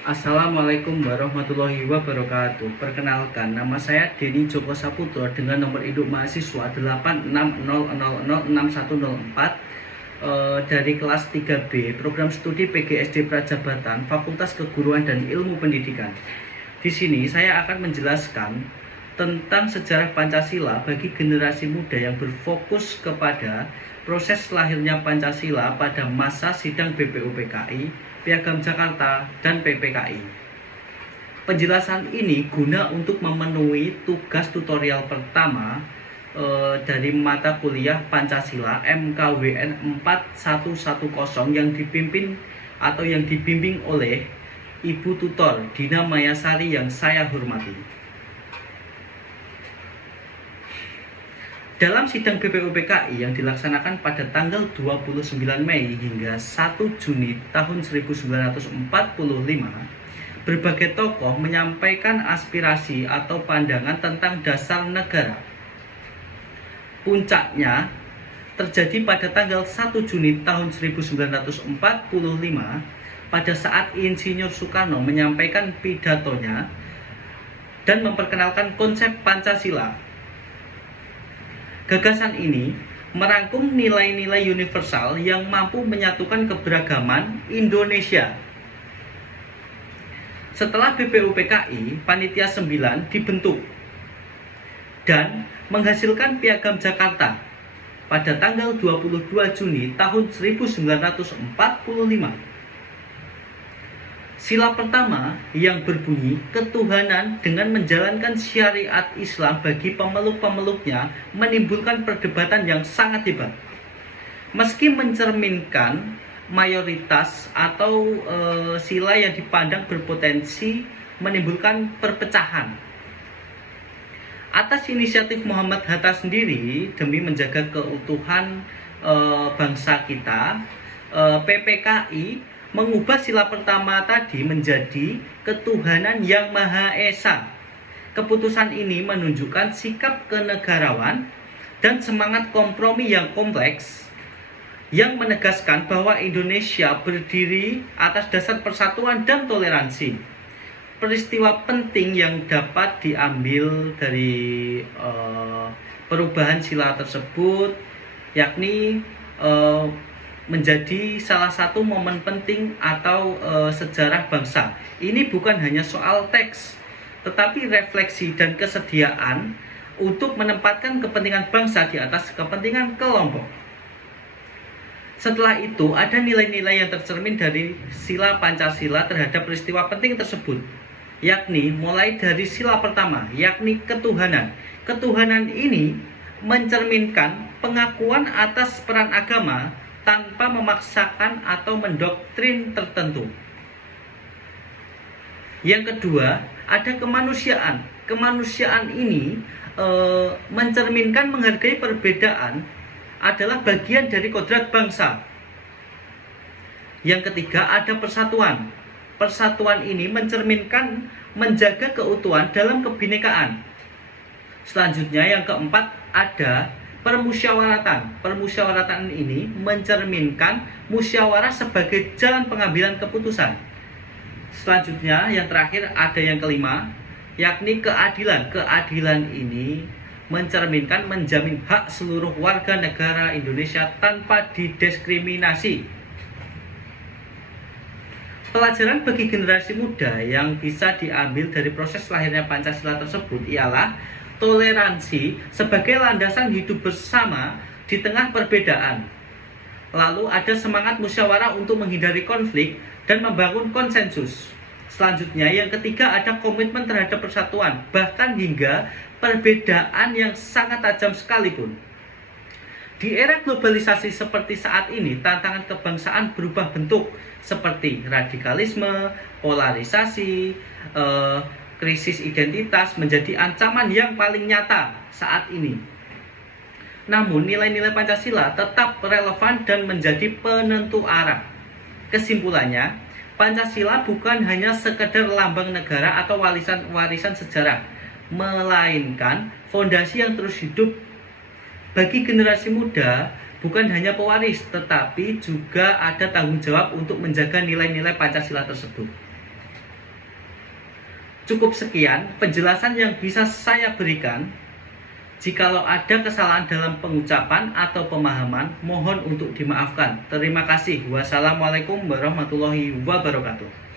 Assalamualaikum warahmatullahi wabarakatuh. Perkenalkan, nama saya Denny Joko Saputro dengan nomor induk mahasiswa 8600006104 dari kelas 3B Program Studi PGSD Prajabatan Fakultas Keguruan dan Ilmu Pendidikan. Di sini saya akan menjelaskan tentang sejarah Pancasila bagi generasi muda yang berfokus kepada proses lahirnya Pancasila pada masa sidang BPUPKI, Piagam Jakarta, dan PPKI. Penjelasan ini guna untuk memenuhi tugas tutorial pertama dari mata kuliah Pancasila MKWN 4110 yang dipimpin atau yang dibimbing oleh Ibu Tutor Dina Mayasari yang saya hormati. Dalam sidang BPUPKI yang dilaksanakan pada tanggal 29 Mei hingga 1 Juni tahun 1945, berbagai tokoh menyampaikan aspirasi atau pandangan tentang dasar negara. Puncaknya terjadi pada tanggal 1 Juni tahun 1945 pada saat Insinyur Soekarno menyampaikan pidatonya dan memperkenalkan konsep Pancasila. Gagasan ini merangkum nilai-nilai universal yang mampu menyatukan keberagaman Indonesia. Setelah BPUPKI, Panitia 9 dibentuk dan menghasilkan Piagam Jakarta pada tanggal 22 Juni tahun 1945. Sila pertama yang berbunyi ketuhanan dengan menjalankan syariat Islam bagi pemeluk-pemeluknya menimbulkan perdebatan yang sangat hebat. Meski mencerminkan mayoritas atau sila yang dipandang berpotensi menimbulkan perpecahan. Atas inisiatif Muhammad Hatta sendiri demi menjaga keutuhan bangsa kita, PPKI mengubah sila pertama tadi menjadi ketuhanan yang Maha Esa. Keputusan ini menunjukkan sikap kenegarawan dan semangat kompromi yang kompleks yang menegaskan bahwa Indonesia berdiri atas dasar persatuan dan toleransi. Peristiwa penting yang dapat diambil dari perubahan sila tersebut yakni menjadi salah satu momen penting atau sejarah bangsa. Ini bukan hanya soal teks, tetapi refleksi dan kesediaan untuk menempatkan kepentingan bangsa di atas kepentingan kelompok. Setelah itu, ada nilai-nilai yang tercermin dari sila Pancasila terhadap peristiwa penting tersebut, yakni mulai dari sila pertama, yakni ketuhanan. Ketuhanan ini mencerminkan pengakuan atas peran agama tanpa memaksakan atau mendoktrin tertentu. Yang kedua, ada kemanusiaan. Kemanusiaan ini mencerminkan menghargai perbedaan adalah bagian dari kodrat bangsa. Yang ketiga, ada persatuan. Persatuan ini mencerminkan menjaga keutuhan dalam kebinekaan. Selanjutnya, yang keempat, ada permusyawaratan. Permusyawaratan ini mencerminkan musyawarah sebagai jalan pengambilan keputusan. Selanjutnya, yang terakhir ada yang kelima, yakni keadilan. Keadilan ini mencerminkan menjamin hak seluruh warga negara Indonesia tanpa didiskriminasi. Pelajaran bagi generasi muda yang bisa diambil dari proses lahirnya Pancasila tersebut ialah toleransi sebagai landasan hidup bersama di tengah perbedaan. Lalu ada semangat musyawarah untuk menghindari konflik dan membangun konsensus. Selanjutnya yang ketiga ada komitmen terhadap persatuan, bahkan hingga perbedaan yang sangat tajam sekalipun. Di era globalisasi seperti saat ini, tantangan kebangsaan berubah bentuk seperti radikalisme, polarisasi, krisis identitas menjadi ancaman yang paling nyata saat ini. Namun nilai-nilai Pancasila tetap relevan dan menjadi penentu arah. Kesimpulannya, Pancasila bukan hanya sekedar lambang negara atau warisan sejarah, melainkan fondasi yang terus hidup bagi generasi muda. Bukan hanya pewaris, tetapi juga ada tanggung jawab untuk menjaga nilai-nilai Pancasila tersebut. Cukup sekian penjelasan yang bisa saya berikan. Jikalau ada kesalahan dalam pengucapan atau pemahaman, mohon untuk dimaafkan. Terima kasih. Wassalamualaikum warahmatullahi wabarakatuh.